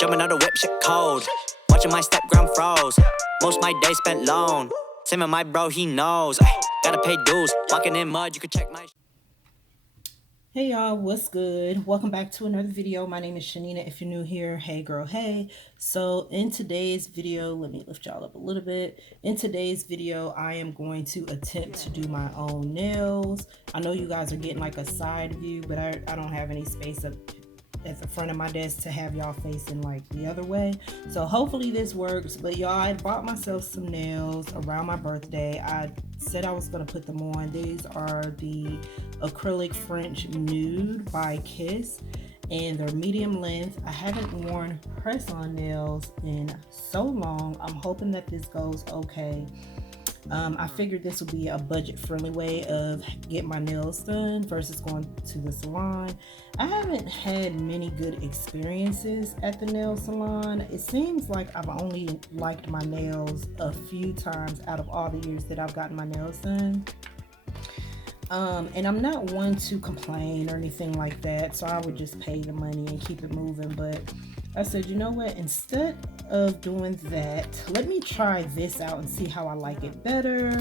Jumping out the whip, shit cold. Watching my step ground froze. Most my day spent alone. Same with my bro, he knows. Ay, gotta pay dues. Walking in mud, you can check my. Hey y'all, what's good? Welcome back to another video. My name is Chanina. If you're new here, hey girl, hey. So in today's video, let me lift y'all up a little bit. In today's video, I am going to attempt to do my own nails. I know you guys are getting like a side view, but I don't have any space up at the front of my desk to have y'all facing like the other way. So hopefully this works. But y'all, I bought myself some nails around my birthday. I said I was going to put them on. These are the acrylic French nude by Kiss, and they're medium length. I haven't worn press-on nails in so long. I'm hoping that this goes okay. I figured this would be a budget-friendly way of getting my nails done versus going to the salon. I haven't had many good experiences at the nail salon. It seems like I've only liked my nails a few times out of all the years that I've gotten my nails done. And I'm not one to complain or anything like that, so I would just pay the money and keep it moving. But I said, you know what, instead of doing that, let me try this out and see how I like it better.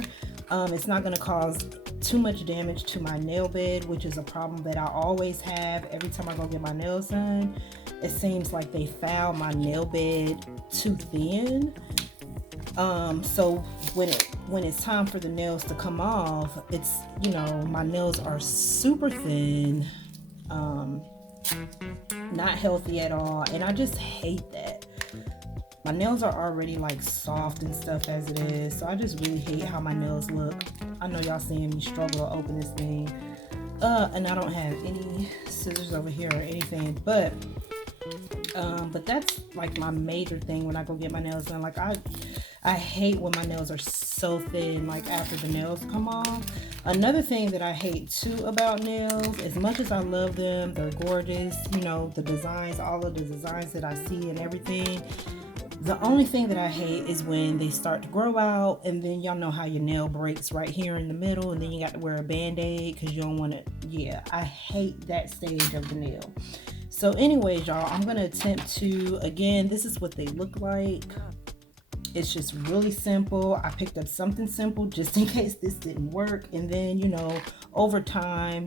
It's not going to cause too much damage to my nail bed, which is a problem that I always have every time I go get my nails done. It seems like they file my nail bed too thin. So when it's time for the nails to come off, it's, you know, my nails are super thin, not healthy at all, and I just hate that. My nails are already like soft and stuff as it is, so I just really hate how my nails look. I know y'all seeing me struggle to open this thing, and I don't have any scissors over here or anything, but that's like my major thing when I go get my nails done. Like I hate when my nails are so thin, like after the nails come off. Another thing that I hate too about nails, as much as I love them, they're gorgeous, you know, the designs, all of the designs that I see and everything. The only thing that I hate is when they start to grow out, and then y'all know how your nail breaks right here in the middle, and then you got to wear a band-aid because you don't want to. Yeah, I hate that stage of the nail. So anyways, y'all, I'm going to attempt to, again, this is what they look like. It's just really simple. I picked up something simple just in case this didn't work. And then, you know, over time,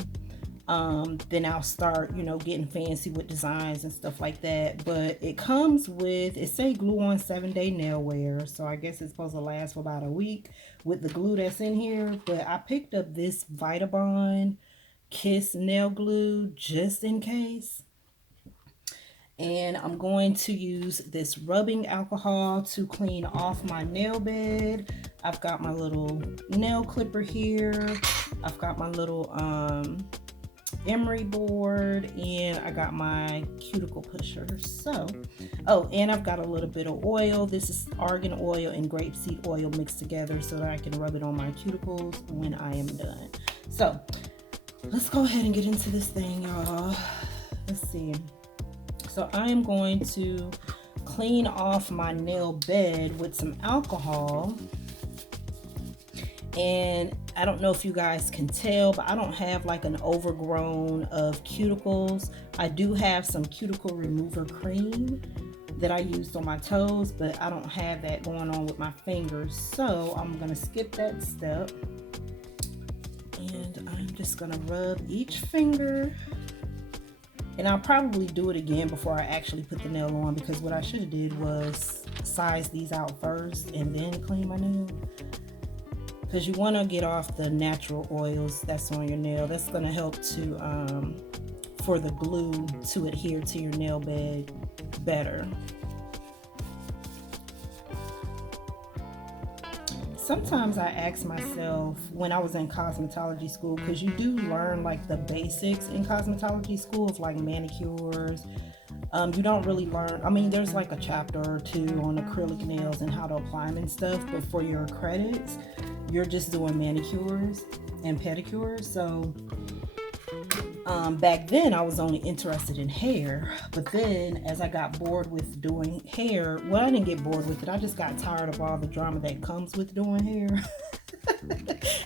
then I'll start, you know, getting fancy with designs and stuff like that. But it comes with, it say glue on 7-day nail wear. So I guess it's supposed to last for about a week with the glue that's in here. But I picked up this Vitabond Kiss nail glue just in case. And I'm going to use this rubbing alcohol to clean off my nail bed. I've got my little nail clipper here. I've got my little emery board, and I got my cuticle pusher. So, oh, and I've got a little bit of oil. This is argan oil and grapeseed oil mixed together so that I can rub it on my cuticles when I am done. So, let's go ahead and get into this thing, y'all. Let's see. So I am going to clean off my nail bed with some alcohol. And I don't know if you guys can tell, but I don't have like an overgrown of cuticles. I do have some cuticle remover cream that I used on my toes, but I don't have that going on with my fingers. So I'm going to skip that step. And I'm just going to rub each finger. And I'll probably do it again before I actually put the nail on, because what I should have did was size these out first and then clean my nail. Because you want to get off the natural oils that's on your nail. That's going to help to for the glue to adhere to your nail bed better. Sometimes I ask myself when I was in cosmetology school, because you do learn like the basics in cosmetology school of like manicures. You don't really learn, I mean, there's like a chapter or two on acrylic nails and how to apply them and stuff, but for your credits, you're just doing manicures and pedicures. So back then I was only interested in hair, but then as I got bored with doing hair, well, I didn't get bored with it, I just got tired of all the drama that comes with doing hair.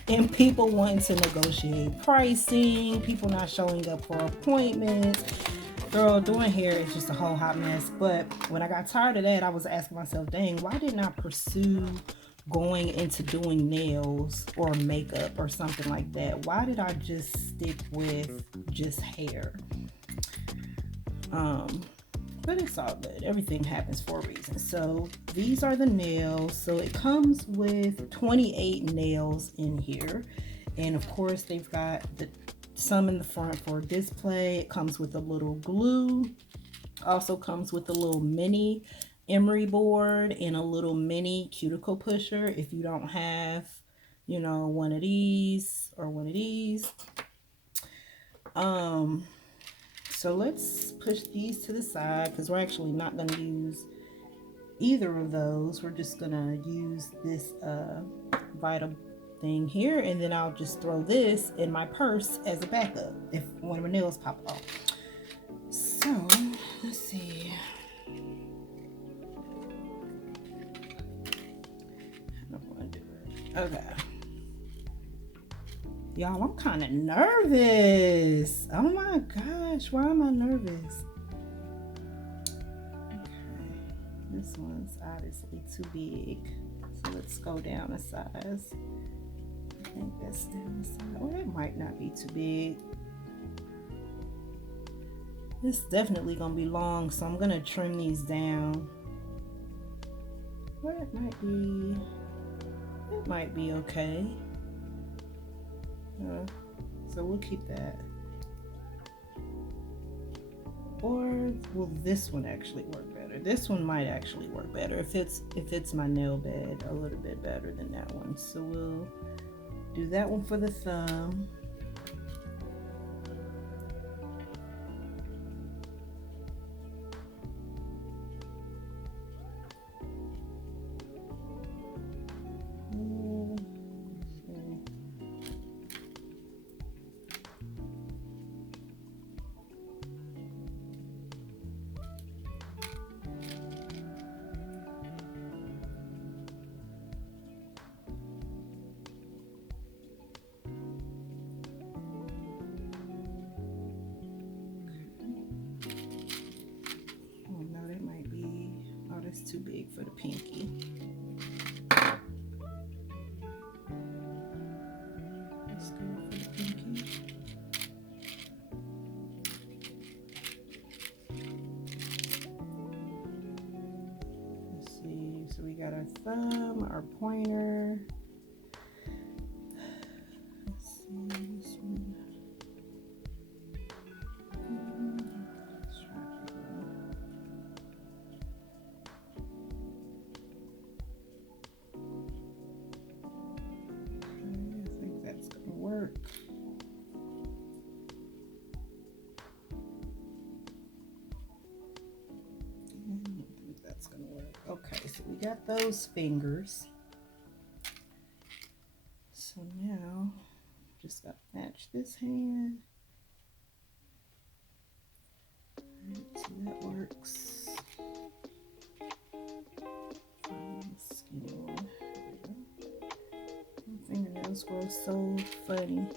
And people wanting to negotiate pricing, people not showing up for appointments. Girl, doing hair is just a whole hot mess. But when I got tired of that, I was asking myself, dang, why didn't I pursue going into doing nails or makeup or something like that? Why did I just stick with just hair? But it's all good. Everything happens for a reason. So these are the nails. So it comes with 28 nails in here. And of course, they've got some in the front for display. It comes with a little glue. Also comes with a little mini emery board and a little mini cuticle pusher if you don't have, you know, one of these or one of these. So let's push these to the side because we're actually not going to use either of those. We're just going to use this Vital thing here, and then I'll just throw this in my purse as a backup if one of my nails pop off. So let's see. I don't want to do it. Okay. Y'all, I'm kind of nervous. Oh my gosh, why am I nervous? Okay, this one's obviously too big. So let's go down a size. I think that's down the side. Oh, that might not be too big. This is definitely gonna be long, so I'm gonna trim these down. Well, it might be okay. So we'll keep that. Or will this one actually work better? This one might actually work better if it's my nail bed a little bit better than that one. So we'll do that one for the thumb. Too big for the pinky. Let's go for the pinky. Let's see. So we got our thumb, our pointer. Let's see this one. Okay, so we got those fingers. So now, just gotta match this hand. Alright, so that works. Skinny one. My fingernails grow so funny.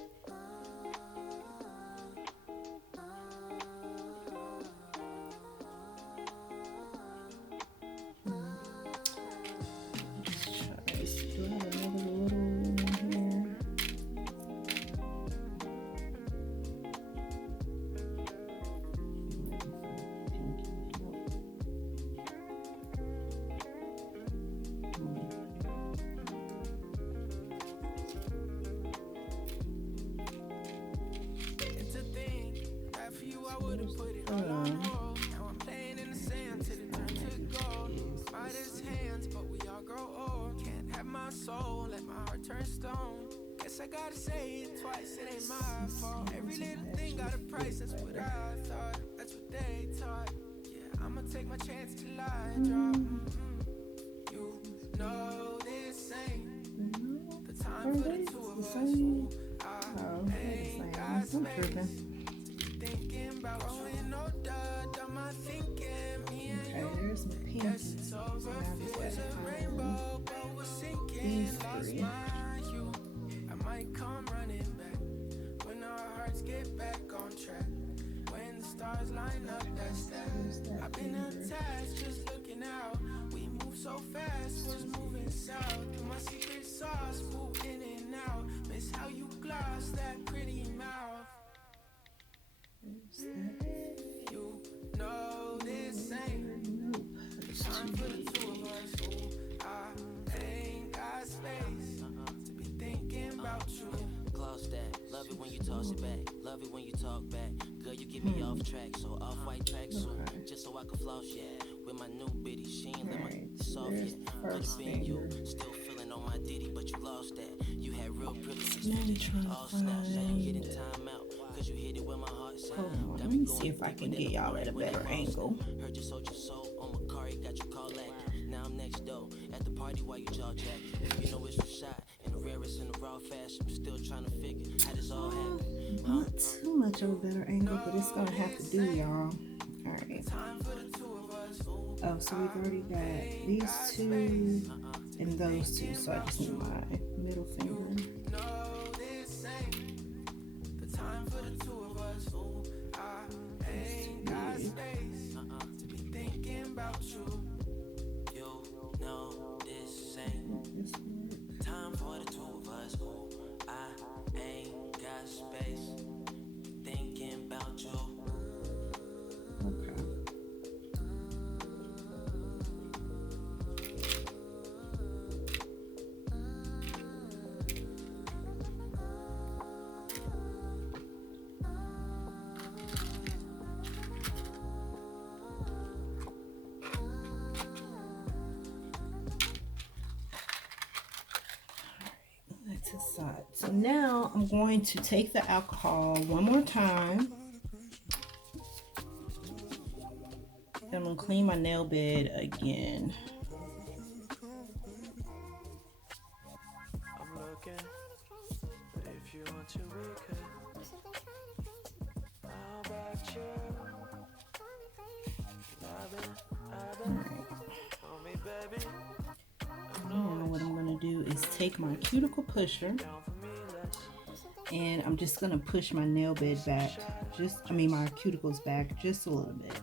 I gotta say it twice, it ain't my fault. Every little thing got a price, that's what I thought. That's what they taught. Yeah, I'ma take my chance till I drop. You know this ain't the time for the two of us. I ain't got space to be thinking about you. No doubt, am I thinking me and you? Okay, there's my pinky. Yes, it's over. It was a rainbow, but we're sinking. Lost my come running back when our hearts get back on track, when the stars line up I've been attached, just looking out. We move so fast, was moving south. My secret sauce, move in and out. Miss how you gloss that pretty mouth. You know this ain't the time for the two of us. Ooh, I ain't got space to be thinking about you. Gloss that, love it when you toss it back, love it when you talk back. Girl, you get me off track, so off-white track suit, just so I can floss, yeah. With my new bitty, she ain't let my soft yet. Could have been you, still feeling on my ditty, but you lost that. You had real privilege, all snaps, now you hitting time out, cause you hit it where my heart said. Hold on, let me see if I can get y'all at a better angle. Heard you sold your soul on Macari, got you called that. Now I'm next door at the party while you jaw jack. You know it's Rashad and the rarest in the raw fashion. I'm still trying to figure how this all happened. Not too much of a better angle, but it's gonna have to do, y'all. Alright. Oh, so we've already got these two and those two, so I just need my middle finger. The time for the two of us. Ooh, I ain't got space to be thinking about you. You know this ain't time for the two of us. Ooh, I ain't got space thinking about you. Okay. Side. So now I'm going to take the alcohol one more time. I'm going to clean my nail bed again. I'm looking, but if you want to, we could. How about you? I've been on me, baby. Now what I'm going to do is take my cuticle pusher and I'm just going to push my nail bed back, my cuticles back just a little bit.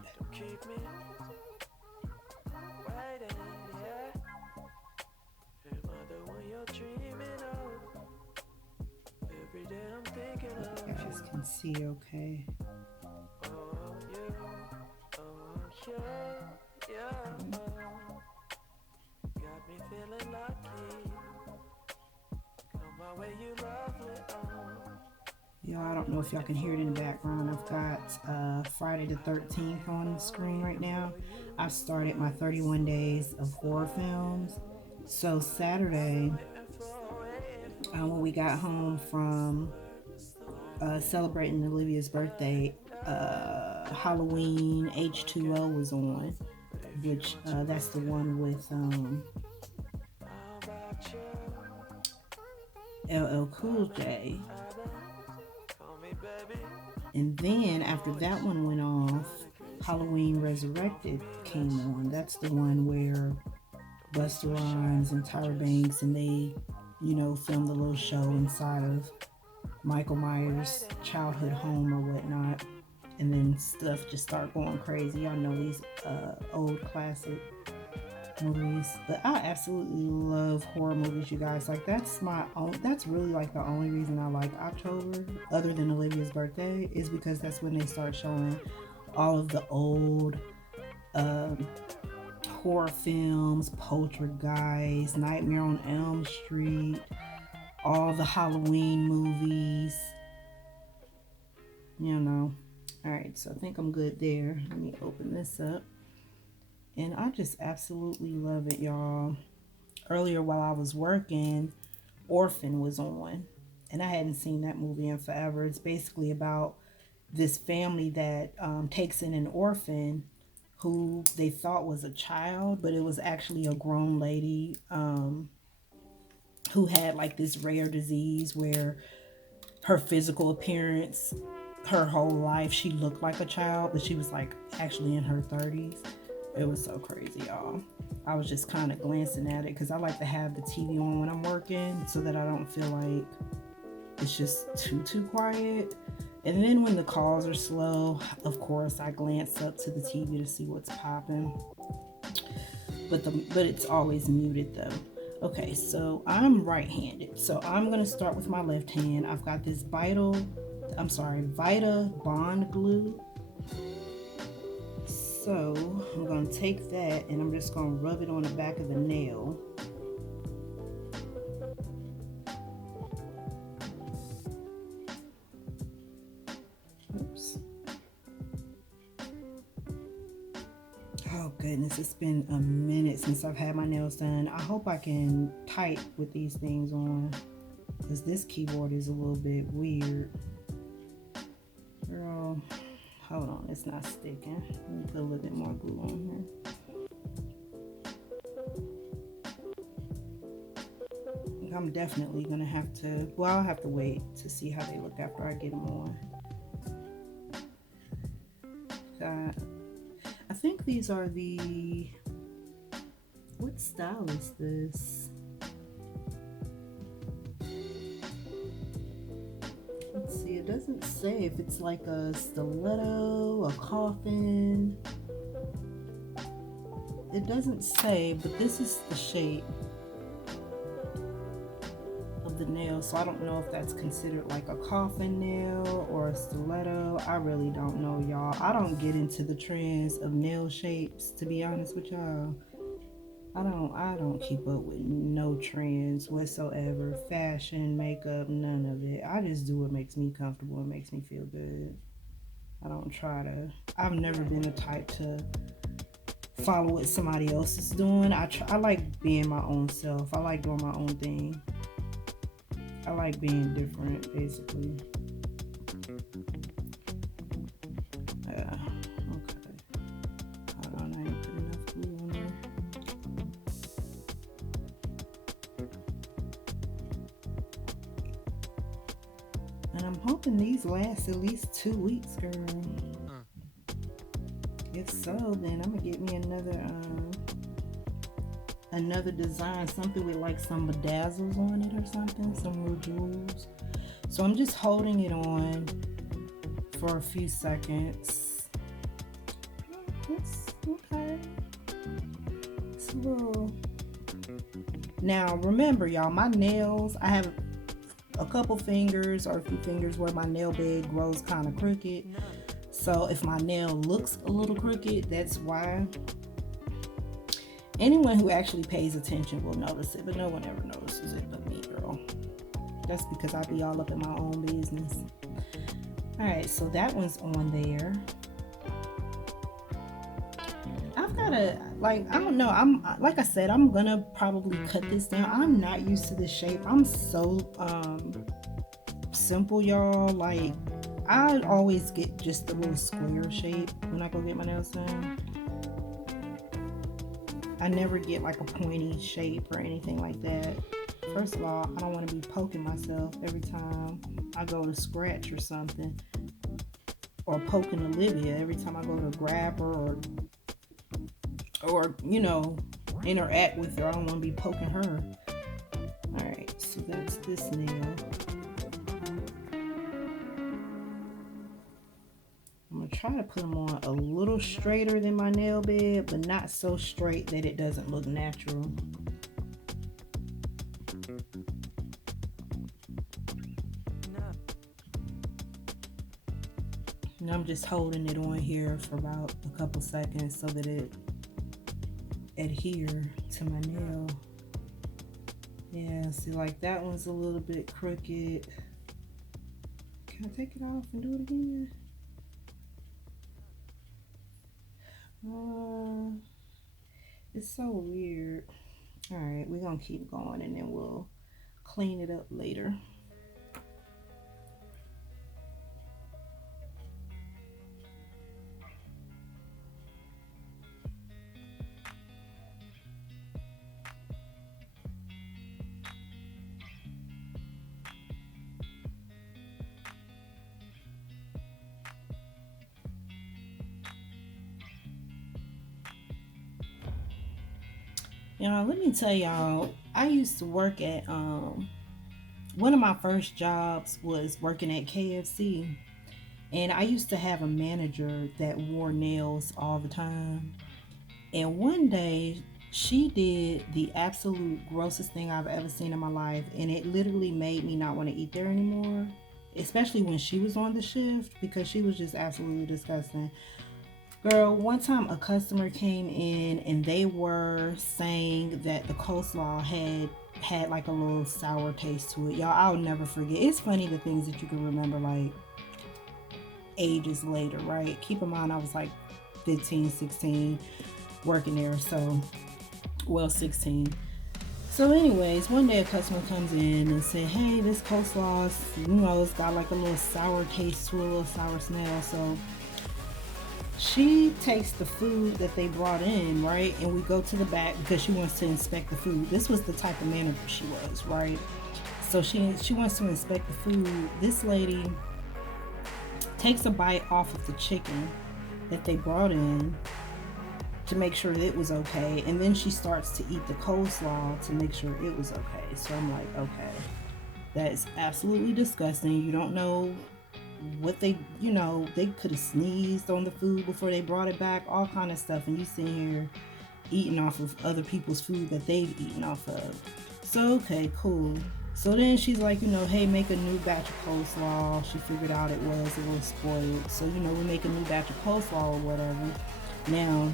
You guys can see okay. Feeling lucky. Come my way, you lovely. Y'all, I don't know if y'all can hear it in the background. I've got Friday the 13th on the screen right now. I started my 31 days of horror films. So Saturday, when we got home from celebrating Olivia's birthday, Halloween H2O was on, which that's the one with LL Cool J. And then after that one went off, Halloween Resurrected came on. That's the one where Busta Rhymes and Tyra Banks and they, filmed a little show inside of Michael Myers' childhood home or whatnot. And then stuff just start going crazy. Y'all know these old classic movies, but I absolutely love horror movies, you guys. Like that's really like the only reason I like October, other than Olivia's birthday, is because that's when they start showing all of the old horror films, Poltergeist, Nightmare on Elm Street, all the Halloween movies, Alright, so I think I'm good there. Let me open this up. And I just absolutely love it, y'all. Earlier while I was working, Orphan was on. And I hadn't seen that movie in forever. It's basically about this family that takes in an orphan who they thought was a child, but it was actually a grown lady who had like this rare disease where her physical appearance, her whole life, she looked like a child, but she was like actually in her 30s. It was so crazy, y'all. I was just kind of glancing at it because I like to have the TV on when I'm working so that I don't feel like it's just too quiet. And then when the calls are slow, of course, I glance up to the TV to see what's popping. But it's always muted though. Okay, so I'm right-handed. So I'm gonna start with my left hand. I've got this Vita Bond glue. So I'm gonna take that and I'm just gonna rub it on the back of the nail. Oops. Oh goodness, it's been a minute since I've had my nails done. I hope I can type with these things on, because this keyboard is a little bit weird. Girl, hold on, it's not sticking. Let me put a little bit more glue on here. I'm definitely gonna have to, well, I'll have to wait to see how they look after I get them on. I think these are the, what style is this? Let's see, it doesn't say if it's like a stiletto, a coffin. It doesn't say, but this is the shape of the nail, so I don't know if that's considered like a coffin nail or a stiletto. I really don't know, y'all. I don't get into the trends of nail shapes, to be honest with y'all. I don't keep up with no trends whatsoever. Fashion, makeup, none of it. I just do what makes me comfortable and makes me feel good. I don't try to, I've never been the type to follow what somebody else is doing. I like being my own self. I like doing my own thing. I like being different, basically. Yeah, okay. Hold on, I ain't put enough glue on there. And I'm hoping these last at least 2 weeks, girl. If so, then I'm gonna get me another design, something with like some bedazzles on it or something, some little jewels. So I'm just holding it on for a few seconds. It's okay. It's a little. Now remember, y'all, my nails, I have a couple fingers or a few fingers where my nail bed grows kind of crooked. So if my nail looks a little crooked, that's why. Anyone who actually pays attention will notice it, but no one ever notices it but me, girl. That's because I be all up in my own business. Alright, so that one's on there. I've gotta, like, I don't know, like I said, I'm gonna probably cut this down. I'm not used to this shape. I'm so simple, y'all. Like, I always get just a little square shape when I go get my nails done. I never get like a pointy shape or anything like that. First of all, I don't want to be poking myself every time I go to scratch or something, or poking Olivia every time I go to grab her or you know, interact with her. I don't want to be poking her. All right, so that's this nail. I'm gonna try to put them on a little straighter than my nail bed, but not so straight that it doesn't look natural. And I'm just holding it on here for about a couple seconds so that it adhere to my nail. Yeah, see, like that one's a little bit crooked. Can I take it off and do it again? It's so weird. All right, we're gonna keep going and then we'll clean it up later. Y'all, let me tell y'all, I used to work at one of my first jobs was working at KFC, And I used to have a manager that wore nails all the time. And one day she did the absolute grossest thing I've ever seen in my life. And it literally made me not want to eat there anymore. Especially when she was on the shift, because she was just absolutely disgusting. Girl, one time a customer came in and they were saying that the coleslaw had like a little sour taste to it. Y'all, I'll never forget. It's funny the things that you can remember like ages later, right? Keep in mind I was like 15, 16 working there, so 16. So anyways, one day a customer comes in and said, hey, this coleslaw, it's got like a little sour taste to it, a little sour smell. So she takes the food that they brought in, right? And we go to the back because she wants to inspect the food. This was the type of manager she was, right? So she wants to inspect the food. This lady takes a bite off of the chicken that they brought in to make sure that it was okay. And then she starts to eat the coleslaw to make sure it was okay. So I'm like, okay, that is absolutely disgusting. You don't know what they could have sneezed on the food before they brought it back, all kind of stuff, and you sit here eating off of other people's food that they've eaten off of. So okay, cool. So then she's like, hey, make a new batch of coleslaw. She figured out it was a little spoiled, so we make a new batch of coleslaw or whatever. Now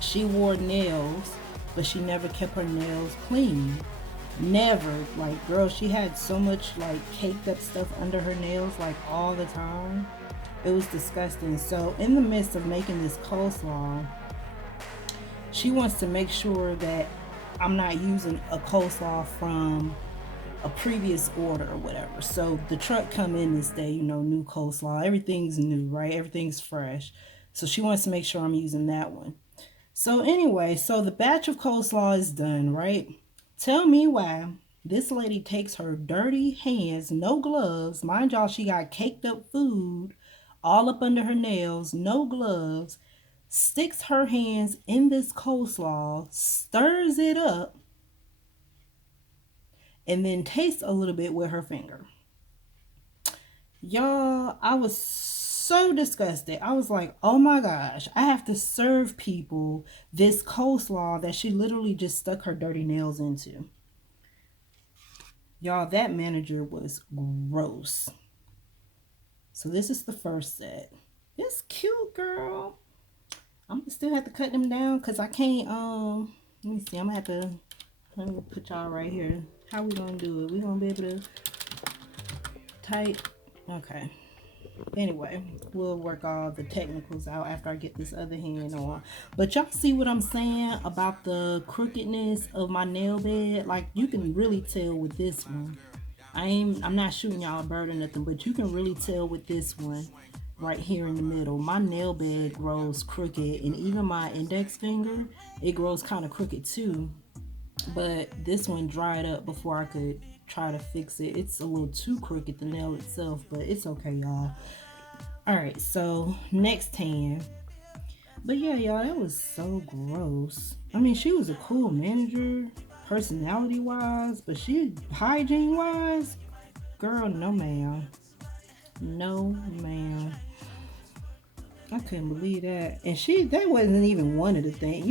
she wore nails, but she never kept her nails clean. Never. Like, girl, she had so much like caked up stuff under her nails like all the time. It was disgusting. So in the midst of making this coleslaw, she wants to make sure that I'm not using a coleslaw from a previous order or whatever. So the truck come in this day, new coleslaw, everything's new, right? Everything's fresh. So she wants to make sure I'm using that one. So anyway, so the batch of coleslaw is done, right? Tell me why this lady takes her dirty hands, no gloves. Mind y'all, she got caked up food all up under her nails, no gloves, sticks her hands in this coleslaw, stirs it up, and then tastes a little bit with her finger. Y'all, I was so disgusted. I was like, oh my gosh, I have to serve people this coleslaw that she literally just stuck her dirty nails into. Y'all, that manager was gross. So this is the first set. It's cute, girl. I'm gonna still have to cut them down because I can't, let me see, let me put y'all right here. How we gonna do it? We gonna be able to type, okay. Anyway, we'll work all the technicals out after I get this other hand on. But y'all see what I'm saying about the crookedness of my nail bed? Like, you can really tell with this one. I'm not shooting y'all a bird or nothing, but you can really tell with this one right here in the middle. My nail bed grows crooked, and even my index finger, it grows kind of crooked too. But this one dried up before I could try to fix it. It's a little too crooked, the nail itself, but it's okay, y'all. Alright, so next hand. But yeah, y'all, that was so gross. I mean, she was a cool manager, personality wise, but hygiene wise, girl, no ma'am. No ma'am. I couldn't believe that. And that wasn't even one of the things.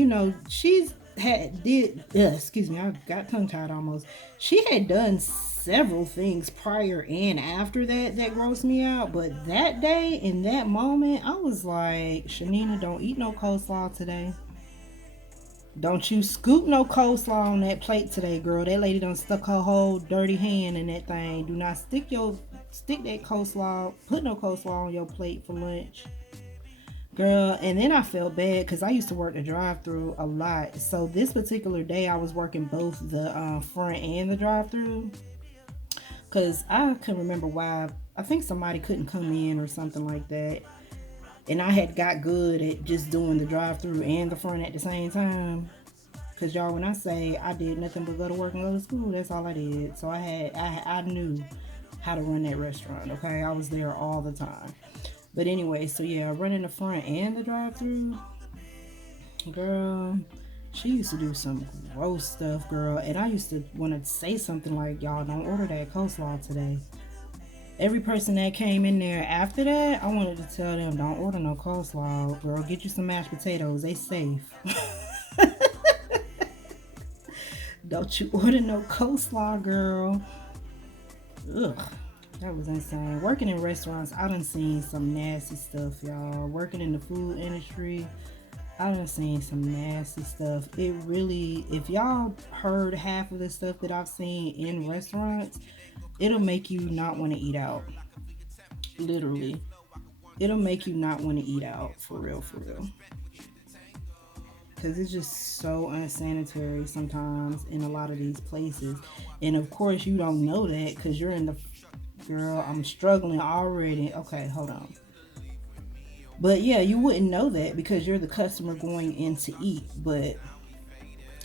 I got tongue tied almost. She had done several things prior and after that grossed me out, but that day, in that moment, I was like, Chanina, don't eat no coleslaw today. Don't you scoop no coleslaw on that plate today, girl. That lady done stuck her whole dirty hand in that thing. Do not stick that coleslaw, put no coleslaw on your plate for lunch. Girl, and then I felt bad because I used to work the drive-thru a lot. So this particular day, I was working both the front and the drive-thru because I couldn't remember why. I think somebody couldn't come in or something like that. And I had got good at just doing the drive-thru and the front at the same time. Because y'all, when I say I did nothing but go to work and go to school, that's all I did. So I knew how to run that restaurant, okay? I was there all the time. But anyway, so yeah, running the front and the drive-thru, girl, she used to do some gross stuff, girl. And I used to want to say something like, y'all, don't order that coleslaw today. every person that came in there after that, I wanted to tell them, don't order no coleslaw, girl. Get you some mashed potatoes. They safe. Don't you order no coleslaw, girl. Ugh, that was insane. Working in restaurants, I done seen some nasty stuff, y'all. Working in the food industry, I done seen some nasty stuff. It really, if y'all heard half of the stuff that I've seen in restaurants, it'll make you not want to eat out. Literally. It'll make you not want to eat out. For real, for real. Because it's just so unsanitary sometimes in a lot of these places. And of course you don't know that because you're in the... Girl, I'm struggling already. Okay, hold on. But yeah, you wouldn't know that because you're the customer going in to eat. But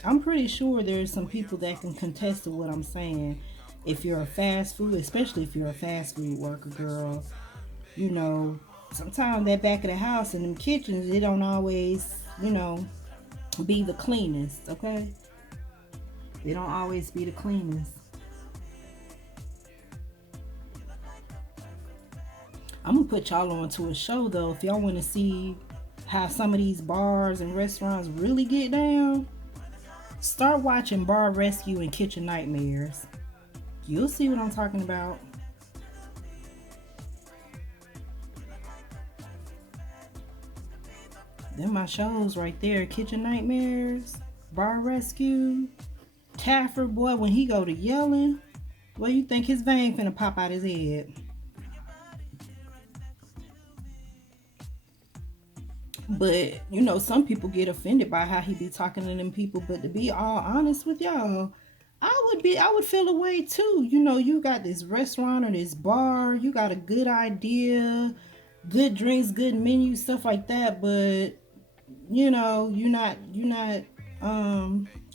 I'm pretty sure there's some people that can contest to what I'm saying. If you're a fast food, especially if you're a fast food worker, girl, you know, sometimes that back of the house and them kitchens, it don't always, you know, be the cleanest, okay? They don't always be the cleanest. I'm gonna put y'all on to a show though. If y'all want to see how some of these bars and restaurants really get down, start watching Bar Rescue and Kitchen Nightmares. You'll see what I'm talking about. They're my shows right there. Kitchen Nightmares, Bar Rescue, Tafford, boy, when he go to yelling, well, you think his vein finna pop out his head. But, you know, some people get offended by how he be talking to them people. But to be all honest with y'all, I would feel a way too. You know, you got this restaurant or this bar, you got a good idea, good drinks, good menu, stuff like that, but you know, you're not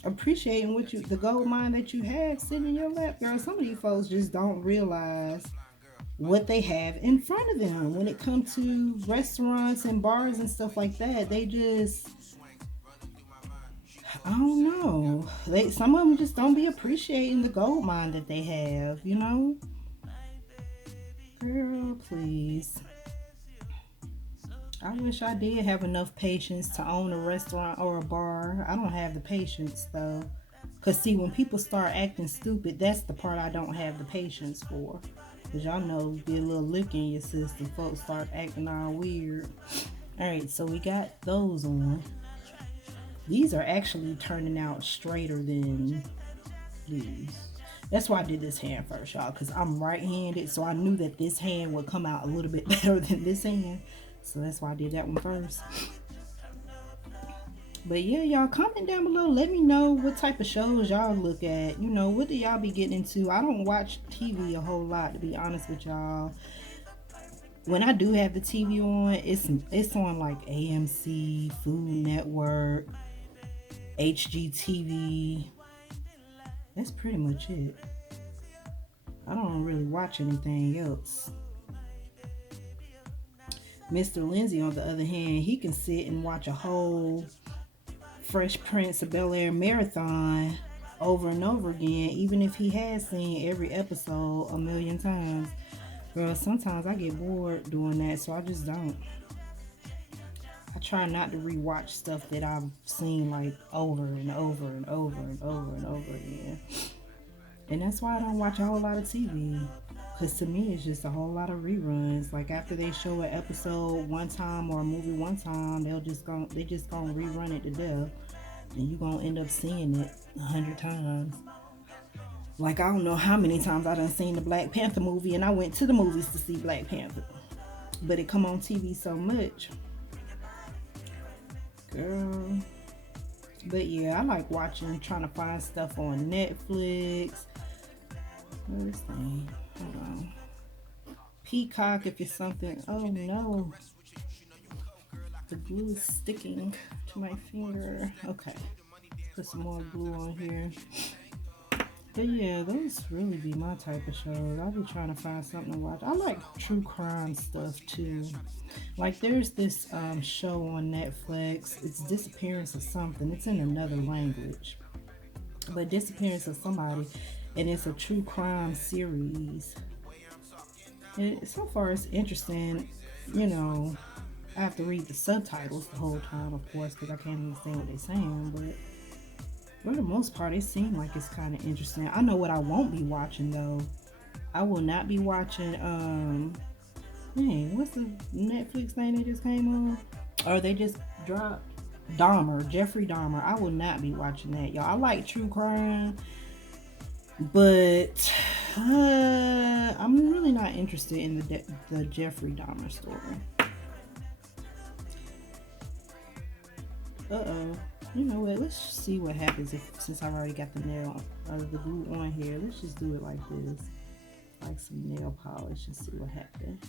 appreciating the gold mine that you have sitting in your lap, girl. Some of these folks just don't realize what they have in front of them when it comes to restaurants and bars and stuff like that. They just, I don't know. Some of them just don't be appreciating the gold mine that they have, you know? Girl, please. I wish I did have enough patience to own a restaurant or a bar. I don't have the patience though. Cause see, when people start acting stupid, that's the part I don't have the patience for. Cause y'all know, get a little lick in your system, folks start acting all weird. Alright, so we got those on. These are actually turning out straighter than these. That's why I did this hand first, y'all. Because I'm right-handed, so I knew that this hand would come out a little bit better than this hand. So that's why I did that one first. But yeah, y'all, comment down below. Let me know what type of shows y'all look at. You know, what do y'all be getting into? I don't watch TV a whole lot, to be honest with y'all. When I do have the TV on, it's on like AMC, Food Network, HGTV. That's pretty much it. I don't really watch anything else. Mr. Lindsay, on the other hand, he can sit and watch a whole Fresh Prince of Bel-Air marathon over and over again, even if he has seen every episode a million times. Girl, sometimes I get bored doing that, so I just don't. I try not to rewatch stuff that I've seen like over and over and over and over and over again. And that's why I don't watch a whole lot of TV. Because to me, it's just a whole lot of reruns. Like after they show an episode one time or a movie one time, they just gonna rerun it to death. And you're going to end up seeing it 100 times. Like I don't know how many times I done seen the Black Panther movie, and I went to the movies to see Black Panther. But it come on TV so much. Girl. But yeah, I like watching, trying to find stuff on Netflix. Where's this thing? Hold on. Peacock, if it's something. Oh no. The glue is sticking to my finger. Okay. Put some more glue on here. But yeah, those really be my type of shows. I'll be trying to find something to watch. I like true crime stuff too. Like there's this show on Netflix. It's Disappearance of Something. It's in another language. But Disappearance of Somebody. And it's a true crime series. So far it's interesting, you know. I have to read the subtitles the whole time, of course, because I can't understand what they're saying, but for the most part, it seems like it's kind of interesting. I know what I won't be watching, though. I will not be watching, dang, what's the Netflix thing that just came on? Or they just dropped? Dahmer, Jeffrey Dahmer. I will not be watching that, y'all. I like true crime, but I'm really not interested in the Jeffrey Dahmer story. You know what? Let's see what happens since I've already got the the glue on here. Let's just do it like this, like some nail polish, and see what happens.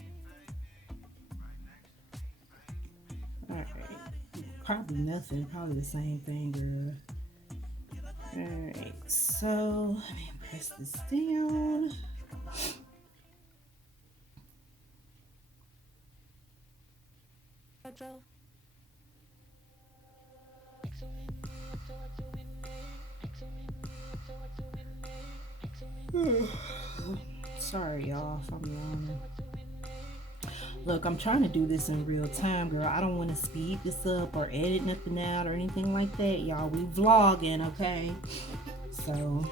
All right, probably nothing. Probably the same thing, girl. All right, so let me press this down. Sorry, y'all, if I'm yawning. Look, I'm trying to do this in real time, girl. I don't want to speed this up or edit nothing out or anything like that, y'all. We vlogging, okay? So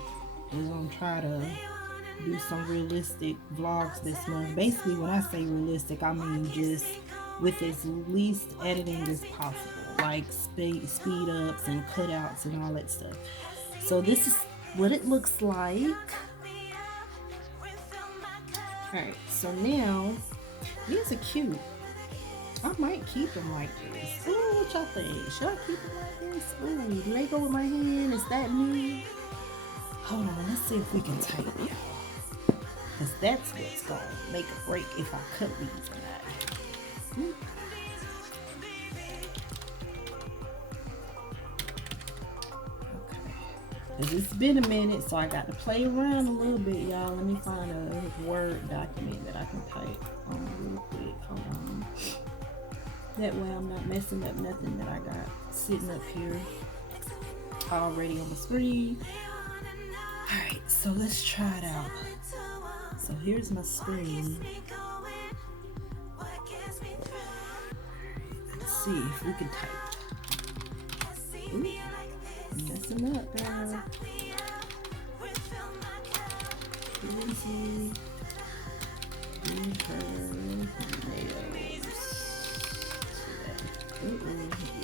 we're gonna try to do some realistic vlogs this month. Basically, when I say realistic, I mean just with as least editing as possible, like speed ups and cutouts and all that stuff. So this is what it looks like. Alright, so now these are cute. I might keep them like this. Ooh, what y'all think? Should I keep them like this? Ooh, do they go with my hand? Is that me? Hold on, let's see if we can type it. Because that's what's going to make a break if I cut these or not. Because it's been a minute, so I got to play around a little bit, y'all. Let me find a Word document that I can type on real quick. Hold on. That way I'm not messing up nothing that I got sitting up here already on the screen. Alright, so let's try it out. So here's my screen. Let's see if we can type. Ooh, messing up, girl. Easy.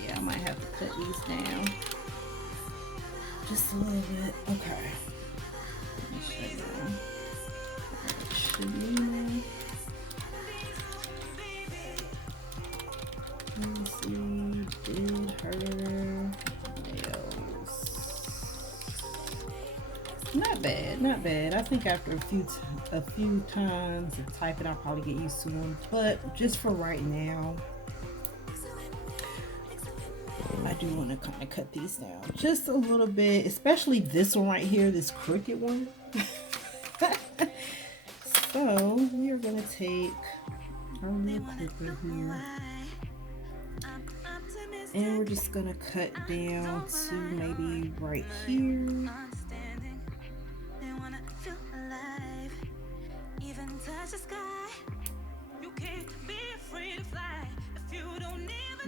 Yeah, I might have to cut these down just a little bit. Okay. Let me show you. Chanina. Let me see. Did her nails. Not bad, not bad. I think after a few times of typing, I'll probably get used to them. But just for right now, I do want to kind of cut these down just a little bit, especially this one right here, this crooked one. So we are gonna take our little clipper here, and we're just gonna cut down to maybe right here.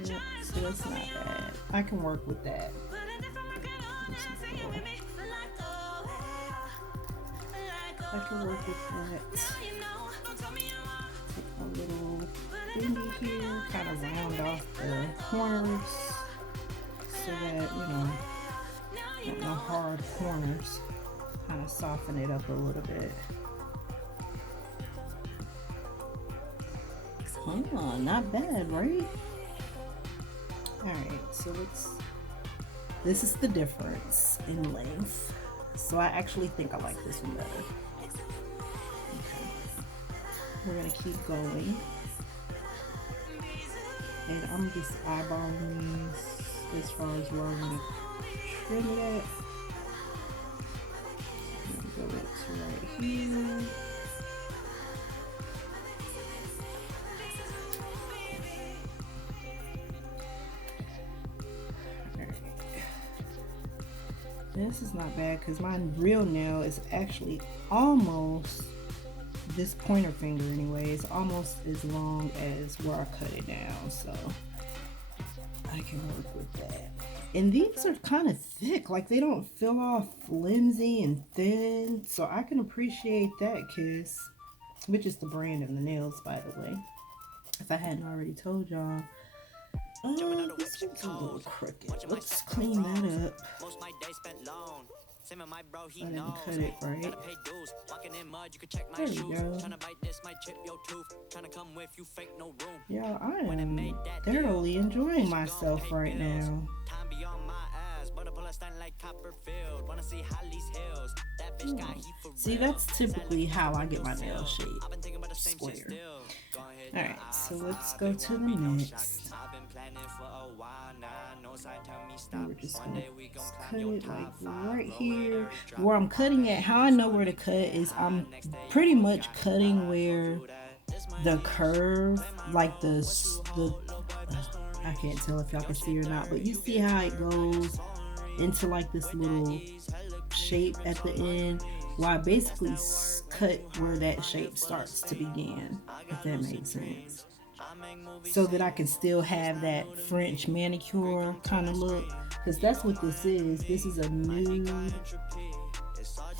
Yep, so that's not bad. I can work with that. I can work with that. Take a little thingy here, kind of round off the corners so that, you know, not no hard corners. Kind of soften it up a little bit. Oh, not bad, right? Alright, so this is the difference in length. So I actually think I like this one better. Okay. We're gonna keep going. And I'm just eyeballing these as far as where I'm gonna trim it at. I'm gonna go up to right here. This is not bad because my real nail is actually almost this pointer finger anyway is almost as long as where I cut it down, so I can work with that. And these are kind of thick, like they don't feel all flimsy and thin, so I can appreciate that, Kiss, which is the brand of the nails, by the way, if I hadn't already told y'all. Oh, this one's a little crooked. Let's clean that up. I didn't cut it right. There we go. Y'all, I am thoroughly enjoying myself right now. See, that's typically how I get my nail shaped, square. Alright, so let's go to the next. We're just gonna cut it like right here. Where I'm cutting at, how I know where to cut is I'm pretty much cutting where the curve, like the I can't tell if y'all can see or not, but you see how it goes into like this little shape at the end. Well, I basically cut where that shape starts to begin, if that makes sense, so that I can still have that French manicure kind of look, because that's what this is. This is a nude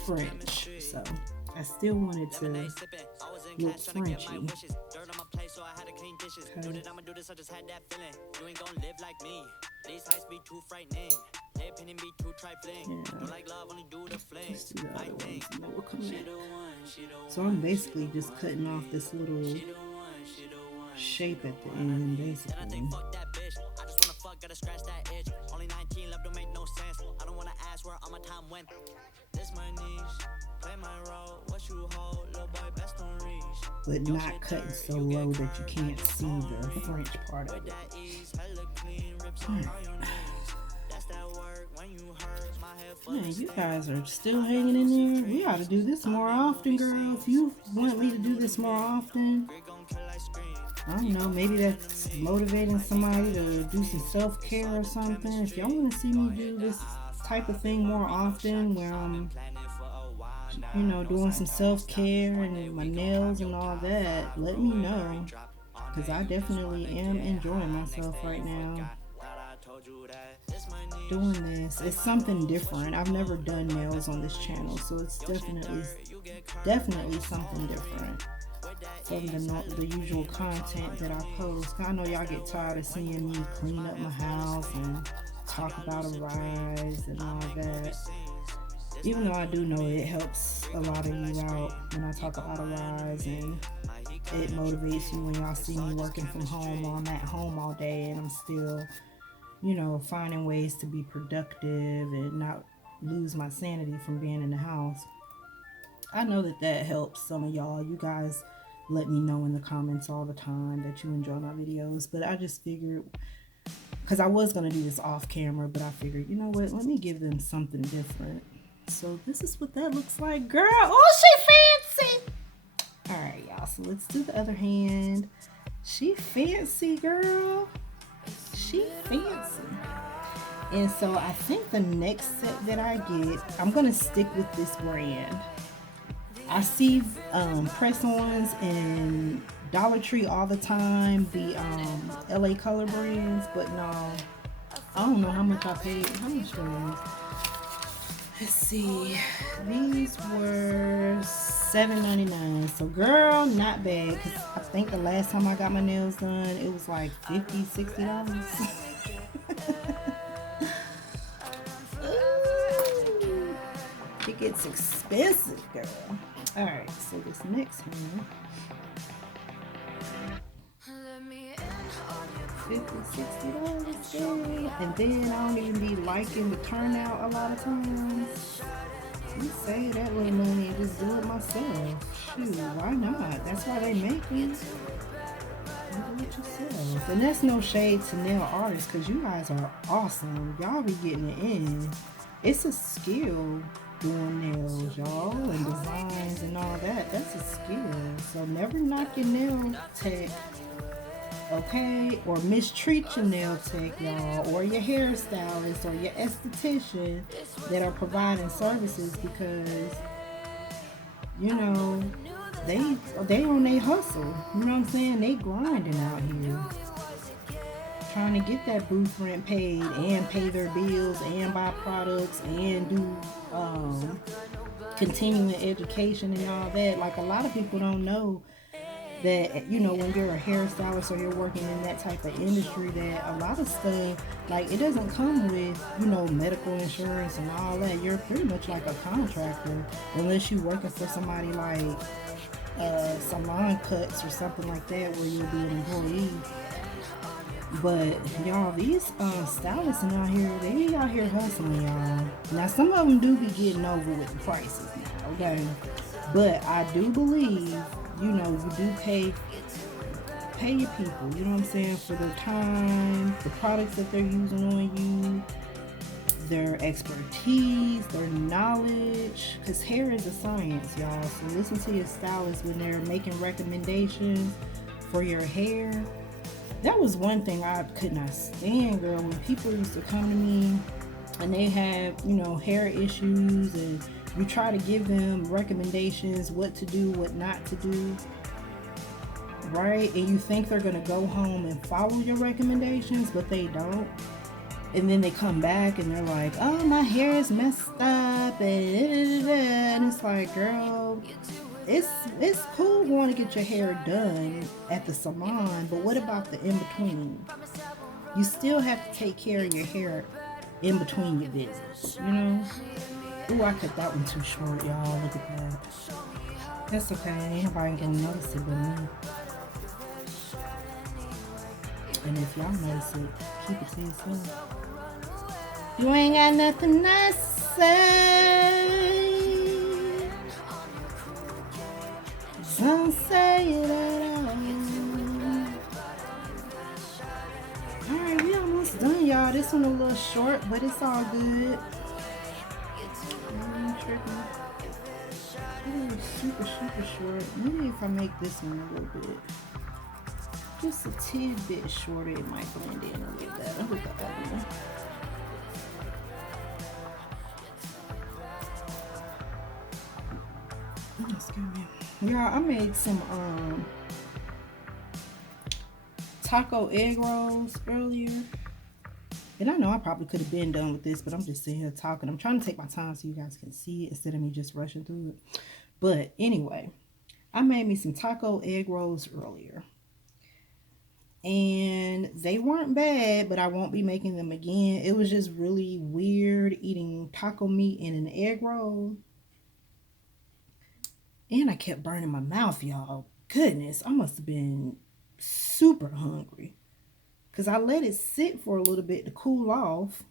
French, so I still wanted to look Frenchy. Okay. So I'm basically just cutting off this little shape at the end, basically. But not cutting so low that you can't see the French part of it. Man, you guys are still hanging in there. We ought to do this more often, girl. If you want me to do this more often, I don't know, maybe that's motivating somebody to do some self-care or something. If y'all want to see me do this type of thing more often, where I'm, you know, doing some self-care and my nails and all that, let me know, because I definitely am enjoying myself right now doing this. It's something different. I've never done nails on this channel, so it's definitely something different from the usual content that I post. I know y'all get tired of seeing me clean up my house and talk about a rise and all that, even though I do know it helps a lot of you out when I talk about a rise, and it motivates you when y'all see me working from home, or I'm at home all day and I'm still, you know, finding ways to be productive and not lose my sanity from being in the house. I know that helps some of y'all. You guys let me know in the comments all the time that you enjoy my videos, but I just figured, because I was going to do this off camera, but I figured, you know what, let me give them something different. So this is what that looks like, girl. Oh, she fancy. All right, y'all, so let's do the other hand. She fancy, girl. She fancy. And so I think the next set that I get, I'm gonna stick with this brand. I see press-ons and Dollar Tree all the time, the LA Color brands, but no, I don't know how much I paid. How much were these? Let's see, these were $7.99. So girl, not bad, because I think the last time I got my nails done, it was like $50, $60. Ooh, it gets expensive, girl. All right, so this next one, $50, $60, and then I don't even be liking the turnout a lot of times. You save that little money and just do it myself. Shoot, why not? That's why they make it. Do it yourself. And that's no shade to nail artists, because you guys are awesome. Y'all be getting it in. It's a skill doing nails, y'all, and designs and all that. That's a skill. So never knock your nail tech, okay? Or mistreat your nail tech, y'all, or your hairstylist or your esthetician that are providing services, because, you know, they on their hustle. You know what I'm saying? They grinding out here, trying to get that booth rent paid and pay their bills and buy products and do continuing education and all that. Like, a lot of people don't know that, you know, when you're a hairstylist or you're working in that type of industry, that a lot of stuff, like, it doesn't come with, you know, medical insurance and all that. You're pretty much like a contractor unless you're working for somebody like salon cuts or something like that, where you'll be an employee. But y'all, these stylists out here, they be out here hustling, y'all. Now, some of them do be getting over with the prices now, okay? But I do believe, you know, you do pay your people, you know what I'm saying, for their time, the products that they're using on you, their expertise, their knowledge, because hair is a science, y'all. So listen to your stylist when they're making recommendations for your hair. That was one thing I could not stand, girl, when people used to come to me and they have, you know, hair issues, and you try to give them recommendations, what to do, what not to do, right? And you think they're going to go home and follow your recommendations, but they don't. And then they come back and they're like, oh, my hair is messed up, and it's like, girl, it's cool going to get your hair done at the salon, but what about the in-between? You still have to take care of your hair in between your visits, you know? Ooh, I cut that one too short, y'all. Look at that. That's okay. Ain't nobody gonna notice it but me. And if y'all notice it, keep it to yourself. You ain't got nothing to say. Don't say it at all. Alright, we almost done, y'all. This one a little short, but it's all good. Super short. Maybe if I make this one a little bit, just a tidbit shorter, it might blend in a little better with the other one. Excuse me. Yeah, I made some taco egg rolls earlier. And I know I probably could have been done with this, but I'm just sitting here talking. I'm trying to take my time so you guys can see it instead of me just rushing through it. But anyway, I made me some taco egg rolls earlier. And they weren't bad, but I won't be making them again. It was just really weird eating taco meat in an egg roll. And I kept burning my mouth, y'all. Goodness, I must have been super hungry, because I let it sit for a little bit to cool off.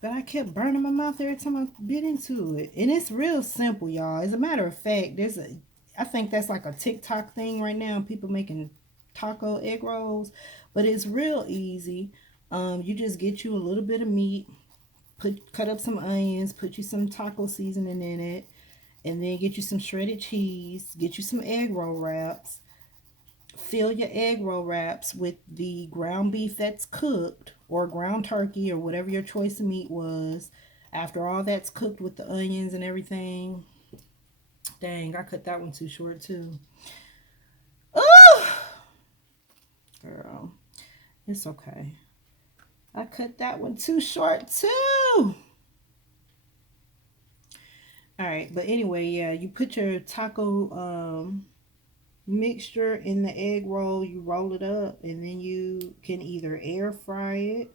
But I kept burning my mouth every time I bit into it. And it's real simple, y'all. As a matter of fact, I think that's like a TikTok thing right now, people making taco egg rolls. But it's real easy. You just get you a little bit of meat, cut up some onions, put you some taco seasoning in it, and then get you some shredded cheese, get you some egg roll wraps. Fill your egg roll wraps with the ground beef that's cooked, or ground turkey, or whatever your choice of meat was. After all that's cooked with the onions and everything. Dang, I cut that one too short too. Oh, girl, it's okay. I cut that one too short too. All right, but anyway, yeah, you put your taco mixture in the egg roll, you roll it up, and then you can either air fry it.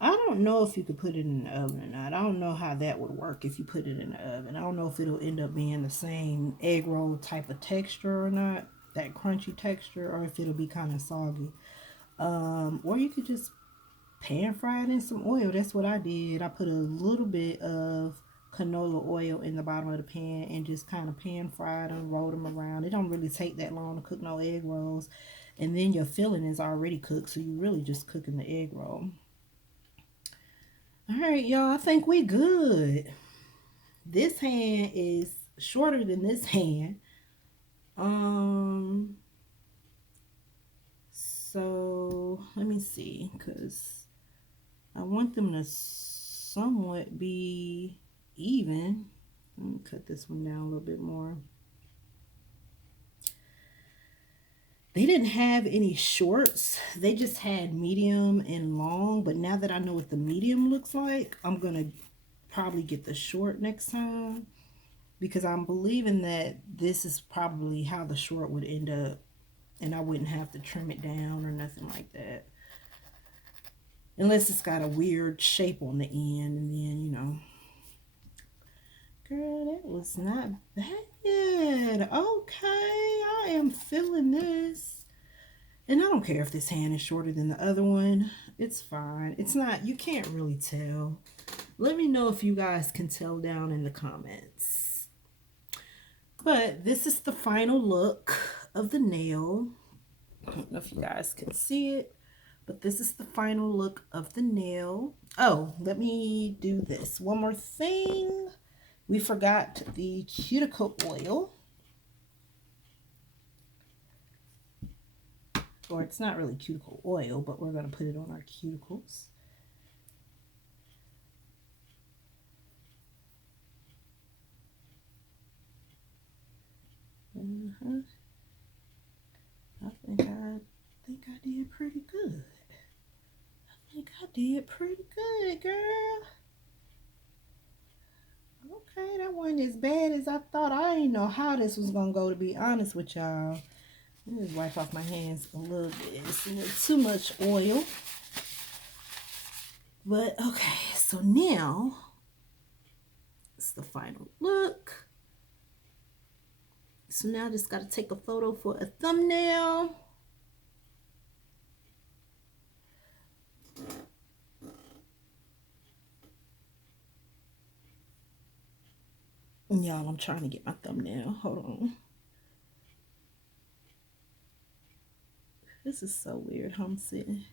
I don't know if you could put it in the oven or not. I don't know how that would work if you put it in the oven. I don't know if it'll end up being the same egg roll type of texture or not, that crunchy texture, or if it'll be kind of soggy. Or you could just pan fry it in some oil. That's what I did. I put a little bit of canola oil in the bottom of the pan and just kind of pan fried them, roll them around. It don't really take that long to cook no egg rolls. And then your filling is already cooked, so you really just cooking the egg roll. All right, y'all, I think we good. This hand is shorter than this hand. So let me see, because I want them to somewhat be even. Let me cut this one down a little bit more. They didn't have any shorts. They just had medium and long. But now that I know what the medium looks like, I'm going to probably get the short next time. Because I'm believing that this is probably how the short would end up. And I wouldn't have to trim it down or nothing like that. Unless it's got a weird shape on the end. And then, you know. Girl, that was not bad. Okay, I am feeling this. And I don't care if this hand is shorter than the other one. It's fine. It's not, you can't really tell. Let me know if you guys can tell down in the comments. But this is the final look of the nail. I don't know if you guys can see it, but this is the final look of the nail. Oh, let me do this. One more thing. We forgot the cuticle oil. Or it's not really cuticle oil, but we're going to put it on our cuticles. I think I did pretty good. I think I did pretty good, girl. Okay, that wasn't as bad as I thought. I didn't know how this was going to go, to be honest with y'all. Let me just wipe off my hands a little bit. It's a little too much oil. But, okay, so now, it's the final look. So now I just got to take a photo for a thumbnail. Y'all, I'm trying to get my thumbnail. Hold on. This is so weird how I'm sitting.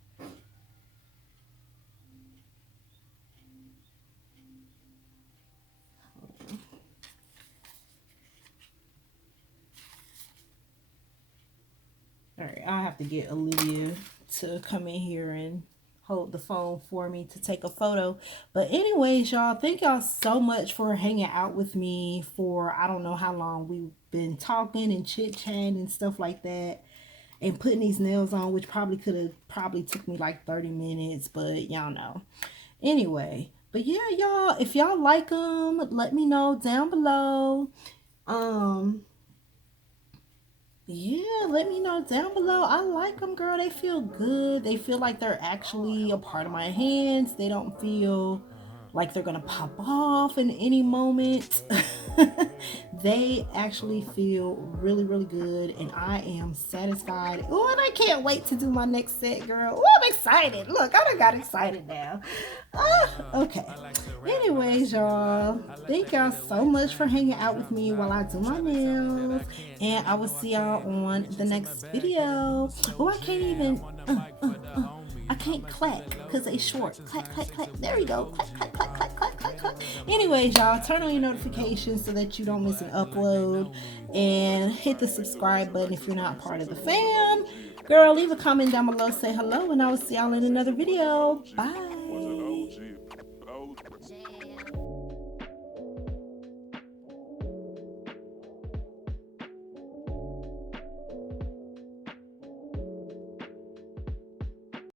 Alright, I have to get Olivia to come in here and hold the phone for me to take a photo. But anyways, y'all, thank y'all so much for hanging out with me for I don't know how long. We've been talking and chit-chatting and stuff like that. And putting these nails on, which probably took me like 30 minutes, but y'all know. Anyway, but yeah, y'all, if y'all like them, let me know down below. Yeah, let me know down below. I like them, girl. They feel good. They feel like they're actually a part of my hands. They don't feel like they're gonna pop off in any moment. They actually feel really, really good, and I am satisfied. Oh, and I can't wait to do my next set, girl. Oh, I'm excited. Look, I done got excited now. Okay. Anyways, y'all, thank y'all so much for hanging out with me while I do my nails, and I will see y'all on the next video. Oh, I can't even I can't clack because they short. Clack, clack, clack. There we go. Clack, clack, clack, clack, clack, clack, clack. Anyways, y'all, turn on your notifications so that you don't miss an upload, and hit the subscribe button if you're not part of the fam. Girl, leave a comment down below, say hello, and I will see y'all in another video. Bye.